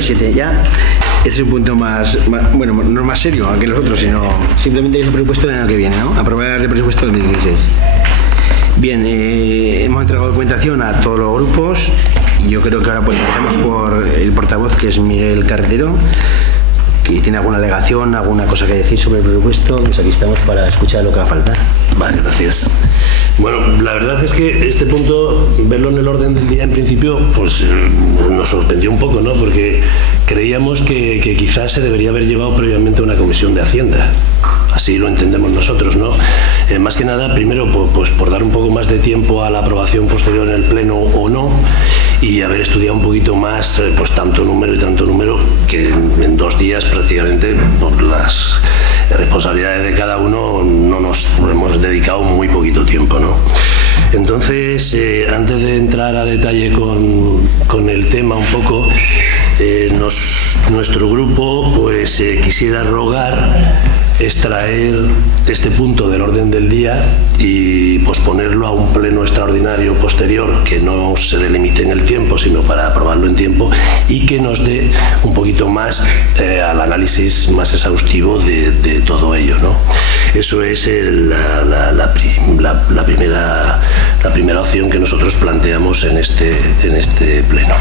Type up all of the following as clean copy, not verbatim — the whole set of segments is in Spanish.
número 7 ya. Este es un punto más, bueno, no es más serio que los otros, sino simplemente es el presupuesto del año que viene, ¿no? Aprobar el presupuesto 2016. Bien, hemos entregado documentación a todos los grupos y yo creo que ahora pues empezamos por el portavoz, que es Miguel Carretero, que tiene alguna alegación, alguna cosa que decir sobre el presupuesto. Pues aquí estamos para escuchar lo que va a faltar. Vale, gracias. Bueno, la verdad es que este punto, verlo en el orden del día en principio, pues nos sorprendió un poco, ¿no? Porque creíamos que quizás se debería haber llevado previamente a una comisión de Hacienda. Así lo entendemos nosotros, ¿no? Más que nada, primero, pues por dar un poco más de tiempo a la aprobación posterior en el Pleno o no, y haber estudiado un poquito más, pues tanto número y tanto número, que en 2 días prácticamente, por las responsabilidades de cada uno, no nos hemos dedicado muy poquito tiempo, ¿no? Entonces, antes de entrar a detalle con el tema un poco, nuestro grupo pues quisiera rogar extraer este punto del orden del día y posponerlo a un pleno extraordinario posterior, que no se delimite en el tiempo, sino para aprobarlo en tiempo, y que nos dé un poquito más al análisis más exhaustivo de todo ello, ¿no? Eso es la primera opción que nosotros planteamos en este pleno.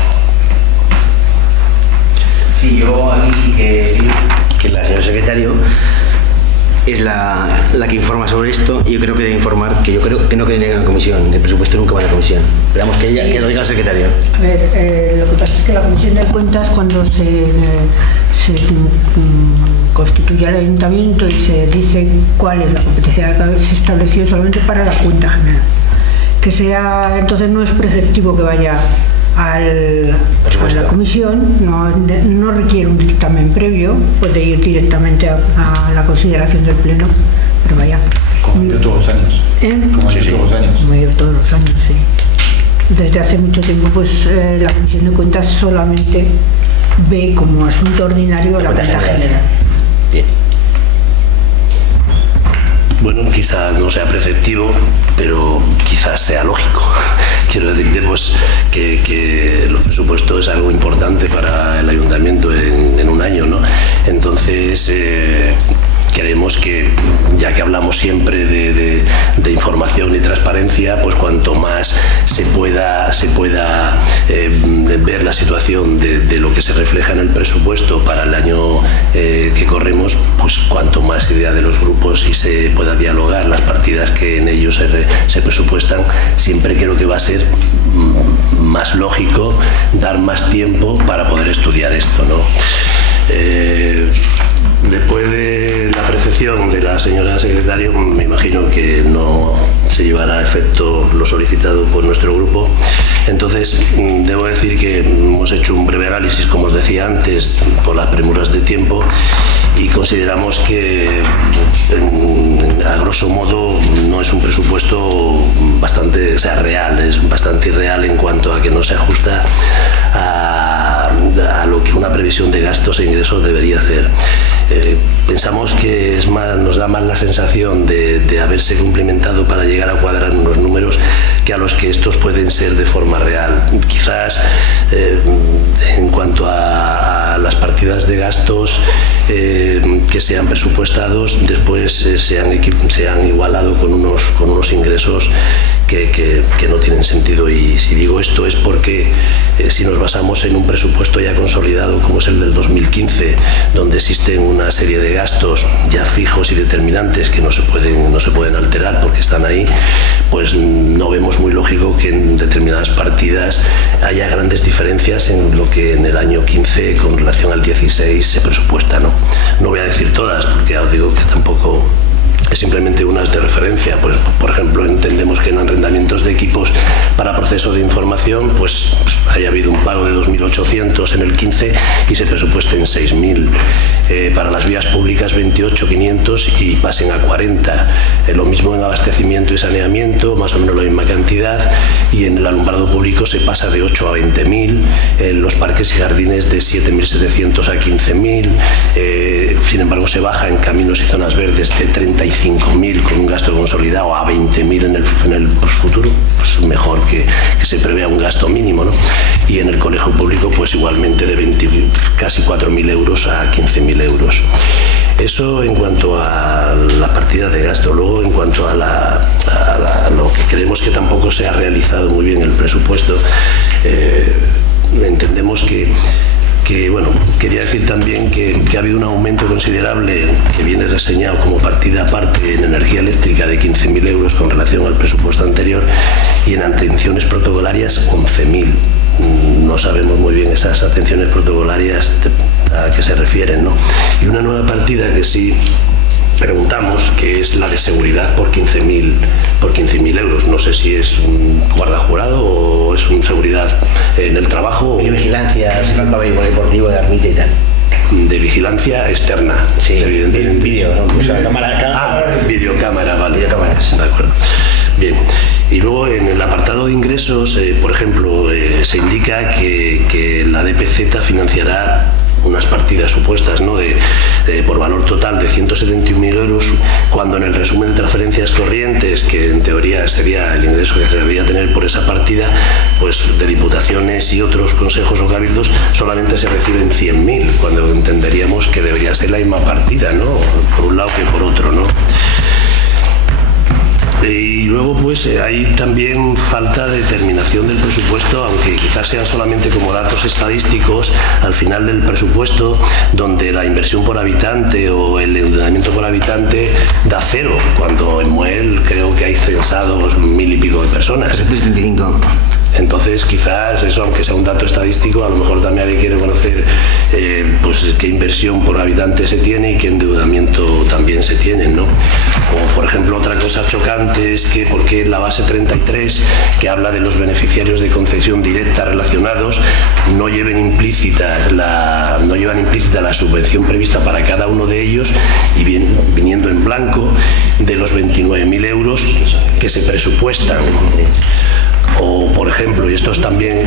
Sí, yo aquí sí que la señora secretario es la que informa sobre esto, y yo creo que debe informar, que yo creo que no quede en la comisión, el presupuesto nunca va a la comisión. Esperamos que ella, que lo diga el secretario. A ver, lo que pasa es que la Comisión de Cuentas, cuando se constituye el ayuntamiento y se dice cuál es la competencia que se estableció solamente para la cuenta general, que sea, entonces no es preceptivo que vaya a la comisión, no requiere un dictamen previo, puede ir directamente a la consideración del pleno, pero vaya. Como ha ido todos los años. Como ha ido todos los años. Como ha ido todos los años, sí. Desde hace mucho tiempo, pues la Comisión de Cuentas solamente ve como asunto ordinario la cuenta general. Bien. Bueno, quizá no sea preceptivo, pero quizás sea lógico. Quiero decir pues, que los presupuestos es algo importante para el ayuntamiento en un año, ¿no? Entonces, creemos que, ya que hablamos siempre de información y transparencia, pues cuanto más se pueda ver la situación de lo que se refleja en el presupuesto para el año que corremos, pues cuanto más idea de los grupos y se pueda dialogar las partidas que en ellos se presupuestan, siempre creo que va a ser más lógico dar más tiempo para poder estudiar esto, ¿no? Después de la apreciación de la señora secretaria, me imagino que no se llevará a efecto lo solicitado por nuestro grupo. Entonces, debo decir que hemos hecho un breve análisis, como os decía antes, por las premuras de tiempo, y consideramos que, a grosso modo, no es un presupuesto bastante, o sea, real, es bastante irreal en cuanto a que no se ajusta a lo que una previsión de gastos e ingresos debería hacer. Pensamos que nos da más la sensación de haberse cumplimentado para llegar a cuadrar unos números que a los que estos pueden ser de forma real. Quizás en cuanto a las partidas de gastos que se han presupuestados, después se han igualado con unos ingresos que no tienen sentido. Y si digo esto es porque si nos basamos en un presupuesto ya consolidado como es el del 2015, donde existen una serie de gastos ya fijos y determinantes que no se pueden alterar porque están ahí, pues no vemos muy lógico que en determinadas partidas haya grandes diferencias en lo que en el año 15 con relación al 16 se presupuesta, ¿no? No voy a decir todas porque ya os digo que tampoco es simplemente unas de referencia. Pues, por ejemplo, entendemos que en arrendamientos de equipos para procesos de información pues haya habido un pago de 2.800 en el 15 y se presupueste en 6.000. Para las vías públicas 28.500 y pasen a 40. Lo mismo en abastecimiento y saneamiento, más o menos la misma cantidad, y en el alumbrado público se pasa de 8 a 20.000, en los parques y jardines de 7.700 a 15.000, sin embargo se baja en caminos y zonas verdes de 35.000 con un gasto consolidado a 20.000 en el futuro. Pues mejor que se prevea un gasto mínimo, ¿no? y en el colegio público pues igualmente de casi 4.000 euros a 15.000 euros. Eso en cuanto a la partida de gasto. Luego, en cuanto a lo que creemos que tampoco se ha realizado muy bien el presupuesto, entendemos que bueno, quería decir también que ha habido un aumento considerable que viene reseñado como partida aparte en energía eléctrica de 15.000 euros con relación al presupuesto anterior, y en atenciones protocolarias 11.000. No sabemos muy bien esas atenciones protocolarias a qué se refieren, ¿no? Y una nueva partida que sí preguntamos, que es la de seguridad por 15.000 euros. No sé si es un guarda jurado o es un seguridad en el trabajo. Y vigilancia, pabellón deportivo de Armita y tal. De vigilancia externa. Sí, evidentemente. Vídeo, ¿no? O sea, Videocámara, vale. Videocámaras. De acuerdo. Bien. Y luego en el apartado de ingresos, por ejemplo, se indica que la DPZ financiará unas partidas supuestas, ¿no?, por valor total de 171.000 euros, cuando en el resumen de transferencias corrientes, que en teoría sería el ingreso que se debería tener por esa partida, pues de diputaciones y otros consejos o cabildos, solamente se reciben 100.000, cuando entenderíamos que debería ser la misma partida, ¿no?, por un lado que por otro, ¿no? Y luego pues hay también falta de determinación del presupuesto, aunque quizás sean solamente como datos estadísticos al final del presupuesto, donde la inversión por habitante o el endeudamiento por habitante da 0, cuando en Moel creo que hay censados 1.000 y pico de personas. 375. Entonces quizás eso, aunque sea un dato estadístico, a lo mejor también hay que conocer pues qué inversión por habitante se tiene y qué endeudamiento también se tiene, ¿no? O por ejemplo, otra cosa chocante es que porque la base 33, que habla de los beneficiarios de concesión directa relacionados, no llevan implícita la subvención prevista para cada uno de ellos, y viniendo en blanco de los 29.000 euros que se presupuestan. O, por ejemplo, y esto es también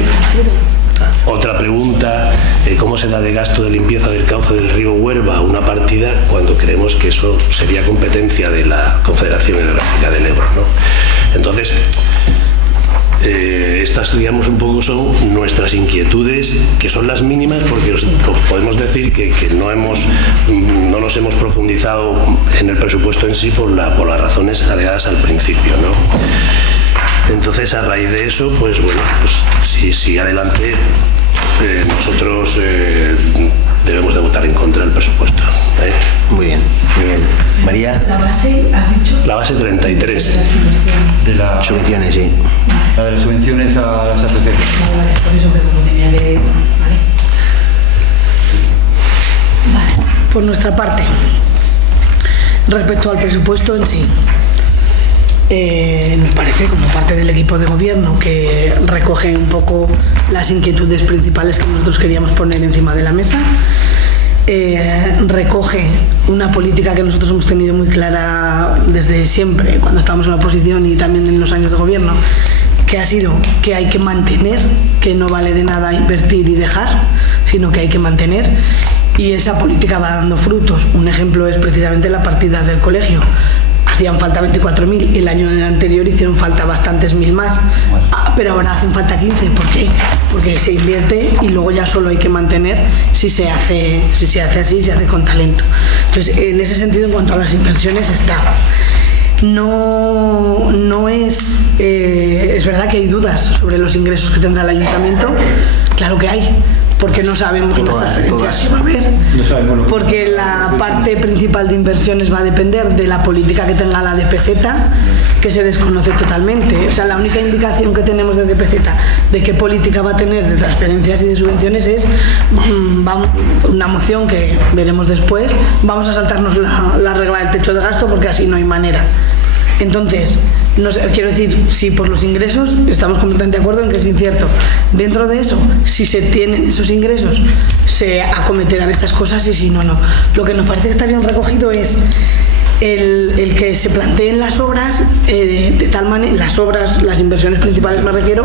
otra pregunta, ¿cómo se da de gasto de limpieza del cauce del río Huerva una partida cuando creemos que eso sería competencia de la Confederación Hidrográfica del Ebro, ¿no? Entonces, estas, digamos, un poco son nuestras inquietudes, que son las mínimas, porque os podemos decir que no nos hemos profundizado en el presupuesto en sí por las razones alegadas al principio, ¿no? Entonces, a raíz de eso, pues bueno, pues si sigue adelante, nosotros debemos de votar en contra del presupuesto. Muy bien, muy bien. María. ¿La base, has dicho? La base 33. De las subvenciones, sí. La de las subvenciones a las asociaciones. Vale, por eso que como tenía que... Vale. Por nuestra parte, respecto al presupuesto en sí, nos parece, como parte del equipo de gobierno, que recoge un poco las inquietudes principales que nosotros queríamos poner encima de la mesa. Recoge una política que nosotros hemos tenido muy clara desde siempre, cuando estábamos en la oposición y también en los años de gobierno, que ha sido que hay que mantener, que no vale de nada invertir y dejar, sino que hay que mantener, y esa política va dando frutos. Un ejemplo es precisamente la partida del colegio. Hacían falta 24.000, el año anterior hicieron falta bastantes mil más, pero ahora hacen falta 15. ¿Por qué? Porque se invierte y luego ya solo hay que mantener si se hace así, se hace con talento. Entonces, en ese sentido, en cuanto a las inversiones, está. No es... es verdad que hay dudas sobre los ingresos que tendrá el ayuntamiento, claro que hay, porque no sabemos las transferencias que va a haber, porque la parte principal de inversiones va a depender de la política que tenga la DPZ, que se desconoce totalmente. O sea, la única indicación que tenemos de DPZ de qué política va a tener de transferencias y de subvenciones es una moción que veremos después. Vamos a saltarnos la regla del techo de gasto porque así no hay manera. Entonces, quiero decir, si por los ingresos estamos completamente de acuerdo en que es incierto. Dentro de eso, si se tienen esos ingresos, se acometerán estas cosas, y si no, no. Lo que nos parece que está bien recogido es el que se planteen las obras de tal manera, las inversiones principales me refiero,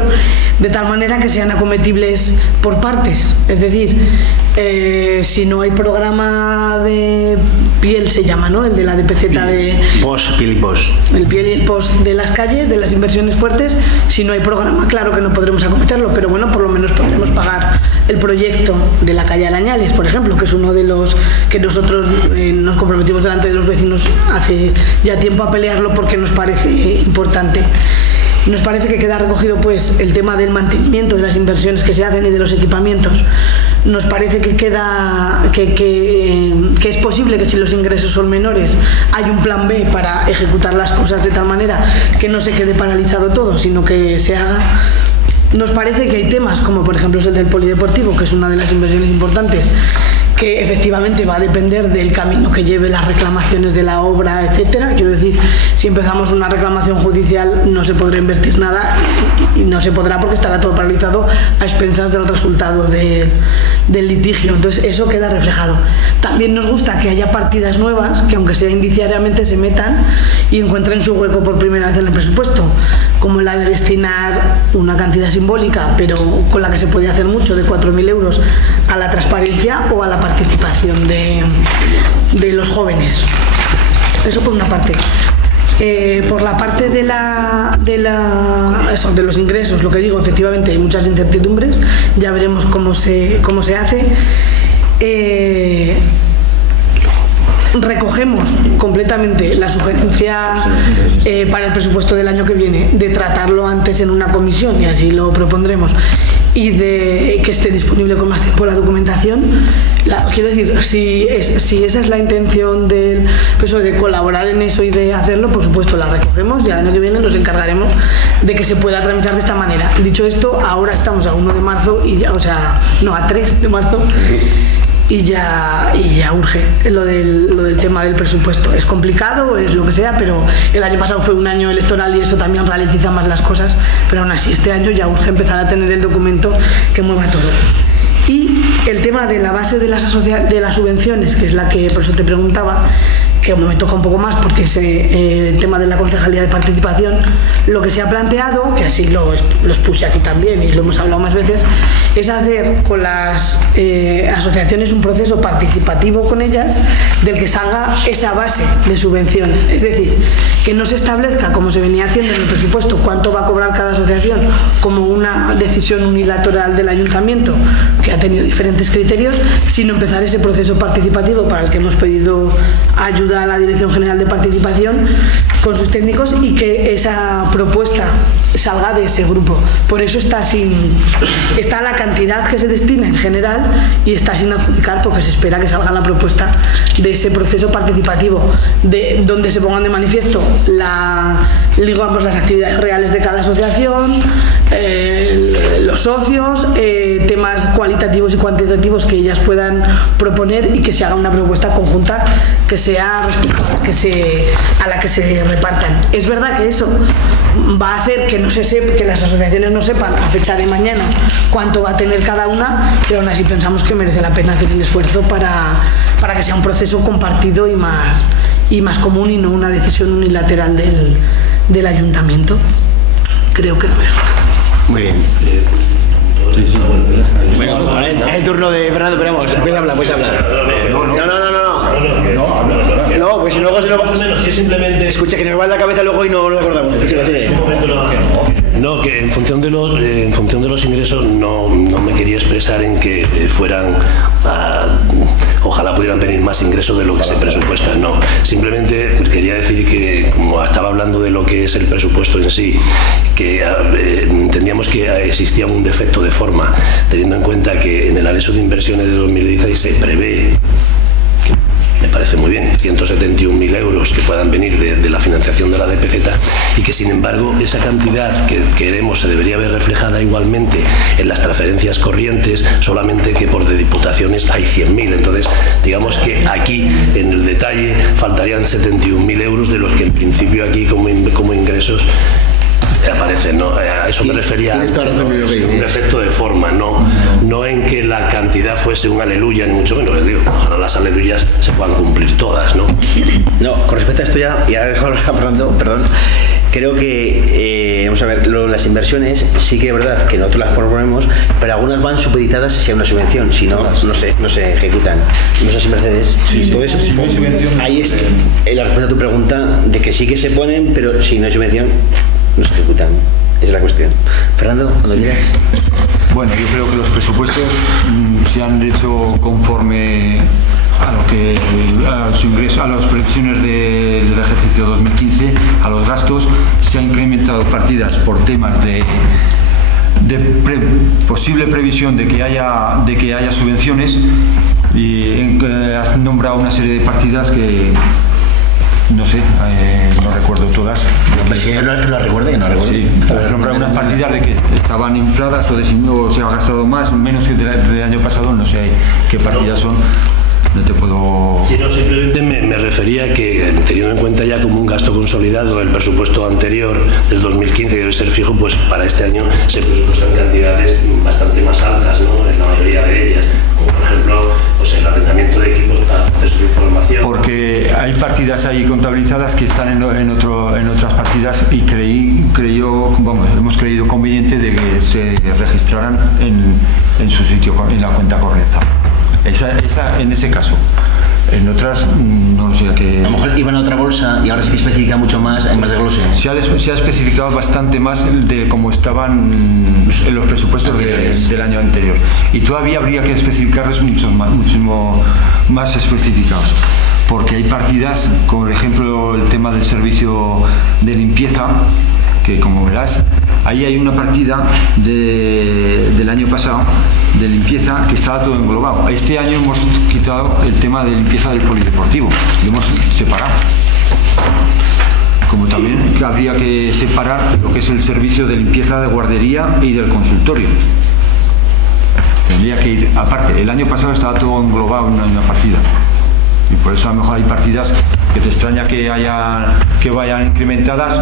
de tal manera que sean acometibles por partes. Es decir, si no hay programa de piel, se llama, ¿no? El de la DPZ de... Piel y post. El piel y el post de las calles, de las inversiones fuertes. Si no hay programa, claro que no podremos acometerlo, pero bueno, por lo menos podremos el proyecto de la calle Arañales, por ejemplo, que es uno de los que nosotros nos comprometimos delante de los vecinos hace ya tiempo a pelearlo porque nos parece importante. Nos parece que queda recogido pues el tema del mantenimiento de las inversiones que se hacen y de los equipamientos. Nos parece que queda que es posible que si los ingresos son menores hay un plan B para ejecutar las cosas de tal manera que no se quede paralizado todo, sino que se haga. Nos parece que hay temas como por ejemplo es el del polideportivo, que es una de las inversiones importantes, que efectivamente va a depender del camino que lleve las reclamaciones de la obra, etcétera. Quiero decir, si empezamos una reclamación judicial no se podrá invertir nada y no se podrá porque estará todo paralizado a expensas del resultado del litigio. Entonces eso queda reflejado. También nos gusta que haya partidas nuevas que aunque sea indiciariamente se metan y encuentren su hueco por primera vez en el presupuesto, como la de destinar una cantidad simbólica pero con la que se puede hacer mucho, de 4.000 euros a la transparencia o a la participación de los jóvenes. Eso por una parte. Por la parte de los ingresos, lo que digo, efectivamente hay muchas incertidumbres, ya veremos cómo se hace. Recogemos completamente la sugerencia para el presupuesto del año que viene de tratarlo antes en una comisión, y así lo propondremos, y de que esté disponible con más tiempo la documentación. Quiero decir, si esa es la intención del PSOE, de colaborar en eso y de hacerlo, por supuesto la recogemos y al año que viene nos encargaremos de que se pueda tramitar de esta manera. Dicho esto, ahora estamos a 1 de marzo y ya, a 3 de marzo y ya urge lo del tema del presupuesto. Es complicado, es lo que sea, pero el año pasado fue un año electoral y eso también ralentiza más las cosas, pero aún así este año ya urge empezar a tener el documento que mueva todo. Y el tema de la base de las subvenciones, que es la que por eso te preguntaba, que me toca un poco más porque es el tema de la concejalía de participación, lo que se ha planteado, que así lo expuse aquí también y lo hemos hablado más veces, es hacer con las asociaciones un proceso participativo con ellas del que salga esa base de subvenciones. Es decir, que no se establezca, como se venía haciendo en el presupuesto, cuánto va a cobrar cada asociación como una decisión unilateral del ayuntamiento, que ha tenido diferentes criterios, sino empezar ese proceso participativo para el que hemos pedido ayuda a la Dirección General de Participación con sus técnicos y que esa propuesta salga de ese grupo. Por eso está la cantidad que se destina en general y está sin adjudicar, porque se espera que salga la propuesta de ese proceso participativo, donde se pongan de manifiesto las actividades reales de cada asociación, los socios, temas cualitativos y cuantitativos que ellas puedan proponer y que se haga una propuesta conjunta que sea a la que se repartan. Es verdad que eso va a hacer que las asociaciones no sepan a fecha de mañana cuánto va a tener cada una, pero aún así pensamos que merece la pena hacer el esfuerzo para que sea un proceso compartido y más común y no una decisión unilateral del ayuntamiento. Creo que lo mejor. Muy bien. Bueno, ahora es el turno de Fernando, pero vamos, puedes hablar. No, pues si luego se lo más o menos, si es simplemente... Escucha, que nos va en la cabeza luego y no lo acordamos. Sigue. No, que en función de los ingresos no me quería expresar en que fueran ojalá pudieran venir más ingresos de lo que se presupuesta, no. Simplemente quería decir que, como estaba hablando de lo que es el presupuesto en sí, que entendíamos que existía un defecto de forma, teniendo en cuenta que en el anexo de inversiones de 2016 se prevé, me parece muy bien, 171.000 euros que puedan venir de la financiación de la DPZ, y que sin embargo esa cantidad que queremos se debería ver reflejada igualmente en las transferencias corrientes, solamente que por de diputaciones hay 100.000. Entonces digamos que aquí en el detalle faltarían 71.000 euros, de los que en principio aquí como ingresos aparecen, ¿no? A eso me refería, un defecto de forma, no en que la cantidad fuese un aleluya, ni mucho menos. Digo, ojalá las aleluyas se puedan cumplir todas, ¿no? No, con respecto a esto ya dejo hablando, perdón. Creo que, vamos a ver, las inversiones sí que es verdad que nosotros las proponemos, pero algunas van supeditadas si hay una subvención, si no se ejecutan. No sé si Mercedes, todo eso. Ahí es la respuesta a tu pregunta, de que sí que se ponen, pero si no hay subvención no se ejecutan. Esa es la cuestión. Fernando, cuando quieras. Bueno, yo creo que los presupuestos se han hecho conforme a lo que a los ingresos, a las previsiones del ejercicio 2015, a los gastos. Se han incrementado partidas por temas de posible previsión de que haya subvenciones, y has nombrado una serie de partidas que no sé, no recuerdo todas. ¿Lo recuerdo? Que no recuerdo. Sí, has nombrado unas partidas de que estaban infladas o de si no se ha gastado más, menos que del año pasado, no sé qué partidas son. No te puedo... Sí, no, simplemente me refería a que, teniendo en cuenta ya como un gasto consolidado el presupuesto anterior del 2015, que debe ser fijo, pues para este año se presupuestan cantidades bastante más altas, ¿no? En la mayoría de ellas, como por ejemplo pues el arrendamiento de equipos para procesos de información. Porque hay partidas ahí contabilizadas que están en otras partidas, y hemos creído conveniente de que se registraran en su sitio, en la cuenta correcta. Esa en ese caso. En otras, no sé qué. A lo mejor iban a otra bolsa y ahora sí que especifica mucho más en más de glose. Se ha especificado bastante más de cómo estaban en los presupuestos del año anterior. Y todavía habría que especificarlos muchísimo más especificados. Porque hay partidas, como por ejemplo el tema del servicio de limpieza, que como verás, ahí hay una partida del año pasado de limpieza que estaba todo englobado. Este año hemos quitado el tema de limpieza del polideportivo, lo hemos separado. Como también habría que separar lo que es el servicio de limpieza de guardería y del consultorio. Tendría que ir aparte. El año pasado estaba todo englobado en una partida. Y por eso a lo mejor hay partidas que te extraña que vayan incrementadas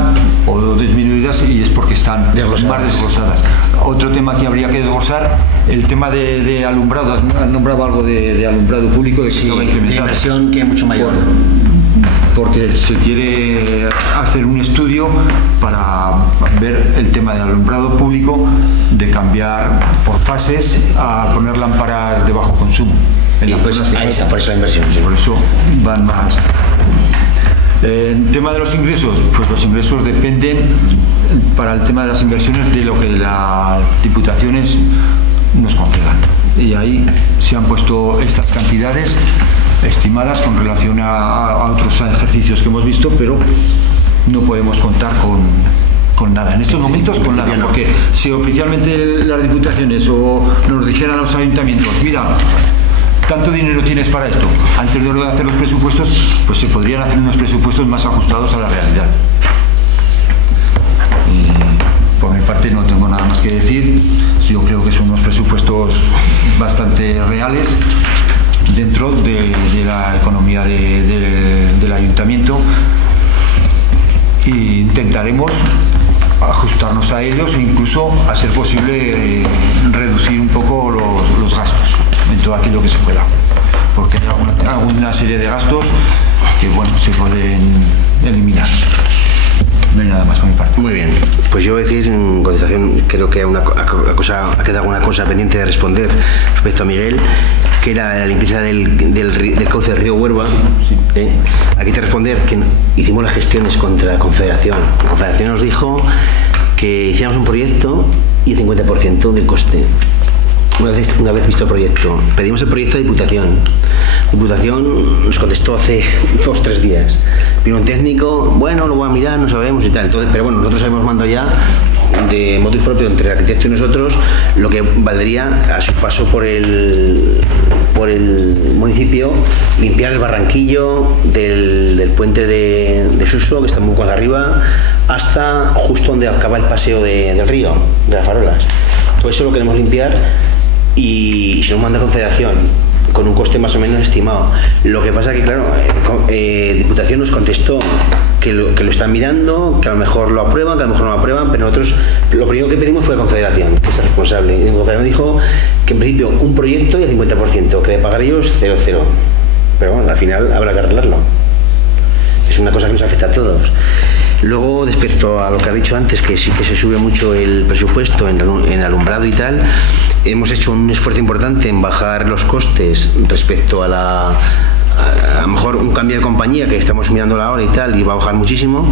o disminuidas, y es porque están más desglosadas. Otro tema que habría que desglosar, el tema de alumbrado. ¿Has nombrado algo de alumbrado público? De que sí, estaba incrementado. de inversión que es mucho mayor. Porque se quiere hacer un estudio para ver el tema del alumbrado público, de cambiar por fases a poner lámparas de bajo consumo. Y pues por eso la inversión. Sí. Por eso van más. El tema de los ingresos, pues los ingresos dependen, para el tema de las inversiones, de lo que las diputaciones nos concedan. Y ahí se han puesto estas cantidades estimadas con relación a otros ejercicios que hemos visto, pero no podemos contar con nada. En estos momentos con nada, porque si oficialmente las diputaciones o nos dijeran a los ayuntamientos, mira, tanto dinero tienes para esto, antes de hacer los presupuestos, pues se podrían hacer unos presupuestos más ajustados a la realidad. Y por mi parte no tengo nada más que decir. Yo creo que son unos presupuestos bastante reales dentro de la economía del ayuntamiento, e intentaremos ajustarnos a ellos e incluso, a ser posible, reducir un poco los gastos en todo aquello que se pueda, porque hay alguna serie de gastos que bueno, se pueden eliminar. No hay nada más por mi parte. Muy bien, pues yo voy a decir en contestación, creo que ha quedado alguna cosa pendiente de responder respecto a Miguel, que era la limpieza del cauce del río Huerva. Sí. Aquí te responder que hicimos las gestiones contra la Confederación. La Confederación nos dijo que hiciéramos un proyecto y el 50% del coste. Una vez visto el proyecto, pedimos el proyecto a Diputación. Diputación nos contestó hace 2 o 3 días. Vino un técnico, bueno, lo voy a mirar, no sabemos y tal. Entonces, pero bueno, nosotros habíamos mandado ya de motus propio entre el arquitecto y nosotros lo que valdría a su paso por el municipio, limpiar el barranquillo del puente de Suso, que está muy cuando arriba, hasta justo donde acaba el paseo del río, de las farolas. Todo eso lo queremos limpiar y se nos manda a Confederación con un coste más o menos estimado. Lo que pasa que, claro, Diputación nos contestó que lo están mirando, que a lo mejor lo aprueban, que a lo mejor no lo aprueban, pero nosotros lo primero que pedimos fue a Confederación, que es el responsable. Y Confederación dijo que en principio un proyecto y el 50%, que de pagar ellos 0,0. Pero bueno, al final habrá que arreglarlo. Es una cosa que nos afecta a todos. Luego, respecto a lo que has dicho antes, que sí que se sube mucho el presupuesto en alumbrado y tal, hemos hecho un esfuerzo importante en bajar los costes respecto a a lo mejor un cambio de compañía que estamos mirando ahora y tal, y va a bajar muchísimo,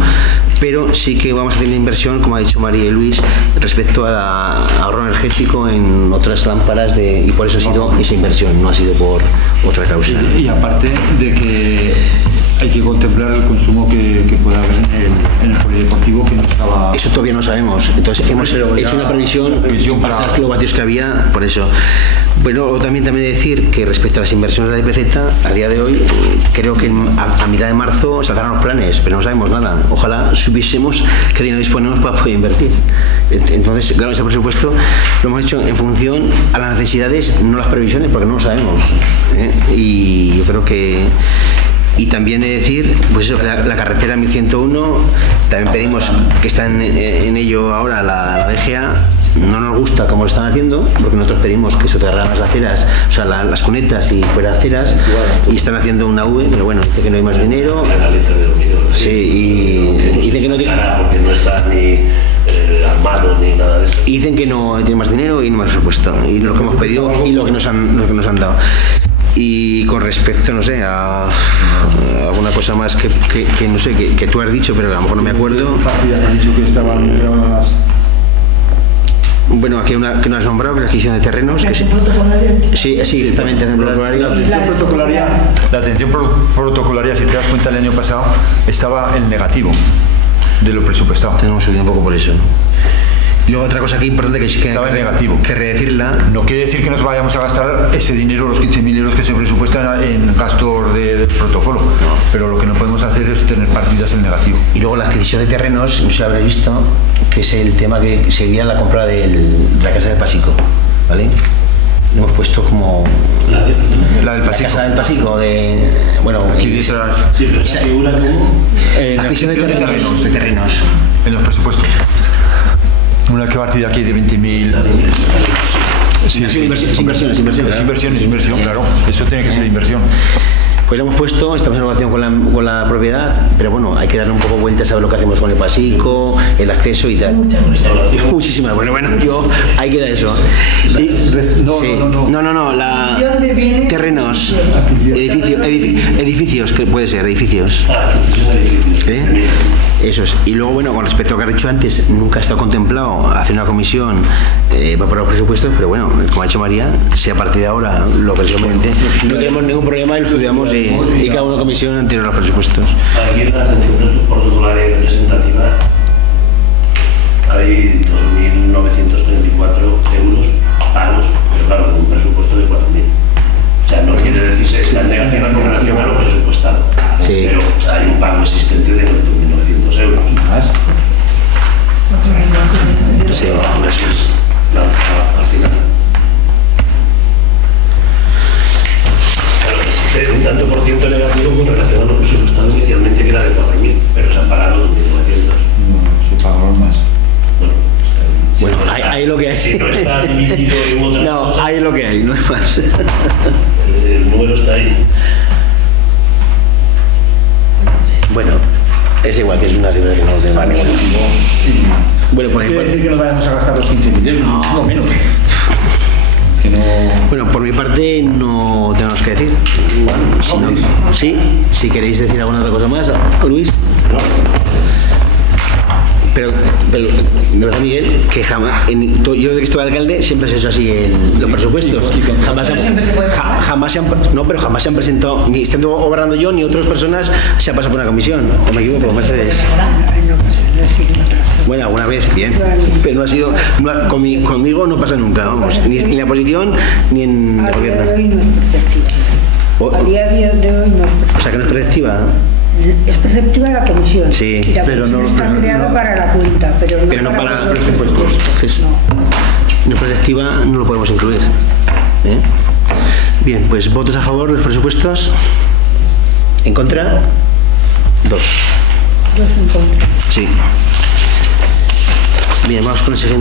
pero sí que vamos a tener inversión, como ha dicho María y Luis, respecto a ahorro energético en otras lámparas y por eso ha sido esa inversión, no ha sido por otra causa. Y aparte de que hay que contemplar el consumo que pueda haber en el polideportivo, que no estaba... Eso todavía no sabemos, entonces hemos hecho una previsión para los kilovatios que había, por eso. Bueno, también decir que respecto a las inversiones de la DPZ, a día de hoy, creo que a mitad de marzo saldrán los planes, pero no sabemos nada. Ojalá supiésemos qué dinero disponemos para poder invertir. Entonces, claro, ese presupuesto lo hemos hecho en función a las necesidades, no las previsiones, porque no lo sabemos. Y yo creo que... Y también he de decir, pues eso, que la carretera 1101, también pedimos que está en ello ahora la DGA, no nos gusta como lo están haciendo, porque nosotros pedimos que soterraran las aceras, o sea, las cunetas y fuera aceras, y están haciendo una V, pero bueno, dice que no hay más dinero. Sí, y dicen que no tiene... Porque no está ni armado ni nada de eso. Y dicen que no tiene más dinero y no más presupuesto, y lo que hemos pedido y lo que nos han dado. Y con respecto, no sé, a alguna cosa más que no sé, que tú has dicho, pero a lo mejor no me acuerdo. Bueno, aquí que no has nombrado, que es la adquisición de terrenos. Sí, exactamente. La atención protocolaria, si te das cuenta, el año pasado estaba en negativo de lo presupuestado. Tenemos subido un poco por eso. Y luego otra cosa que es importante que estaba en negativo. Que redecirla. No quiere decir que nos vayamos a gastar ese dinero, los 15.000 euros que se presupuestan en gastos de protocolo, pero lo que no podemos hacer es tener partidas en negativo. Y luego la adquisición de terrenos, no sé si lo habréis visto, que es el tema que sería la compra de la casa del Pasico, ¿vale? Lo hemos puesto como la del Pasico. La casa del Pasico, bueno, aquí dice sí, pero esa figura como adquisición de terrenos en los presupuestos. Una que partida aquí de 20.000. Sí, inversión, claro. Eso tiene que ser inversión. Pues lo hemos puesto, estamos en relación con la propiedad, pero bueno, hay que darle un poco vueltas a ver lo que hacemos con el Pasico, el acceso y tal. Muchísimas. Bueno, ahí queda eso. Terrenos, edificios, que puede ser, edificios. Eso es. Y luego, bueno, con respecto a lo que has dicho antes, nunca ha estado contemplado hacer una comisión para los presupuestos, pero bueno, como ha dicho María, si a partir de ahora lo que se conveniente, no tenemos ningún problema y lo estudiamos y cada una comisión anterior a los presupuestos. Aquí en la atención protocolaria y representativa hay 2.934 euros pagos, pero claro, con un presupuesto de 4.000. O sea, no quiere decirse que está en negativa con relación a lo presupuestado. Sí. Pero hay un pago existente de 2.900 euros. ¿Más? Sí, Claro, al final. Claro, existe un tanto por ciento negativo con relación a lo presupuestado inicialmente, que era de 4.000, pero se han pagado 2.900. No, se pagaron más. Bueno, hay lo que hay. Si no está dividido en otras cosas, hay lo que hay, no es más. El número está ahí. Bueno, es igual que es una cifra que no tenemos. Bueno, por quiere decir que no vayamos a gastar los 15.000 euros, no menos. Que no... Bueno, por mi parte no tenemos que decir. Si queréis decir alguna otra cosa más, Luis. Pero ¿verdad, Miguel? Que jamás, yo desde que estuve alcalde siempre se ha hecho así los presupuestos. Jamás se han presentado, ni estando obrando yo ni otras personas se ha pasado por una comisión. ¿O me equivoco, Mercedes? Bueno, alguna vez, bien. Pero no ha sido, conmigo no pasa nunca, vamos. Ni en la oposición ni en el gobierno. A día de hoy no es preceptiva. O sea que no es preceptiva. Es preceptiva la comisión. Sí, y la pero comisión no, está creada para la cuenta, pero no para los presupuestos. Entonces, no es preceptiva, no lo podemos incluir. Bien, pues votos a favor de los presupuestos. ¿En contra? 2. 2 en contra. Sí. Bien, vamos con el siguiente.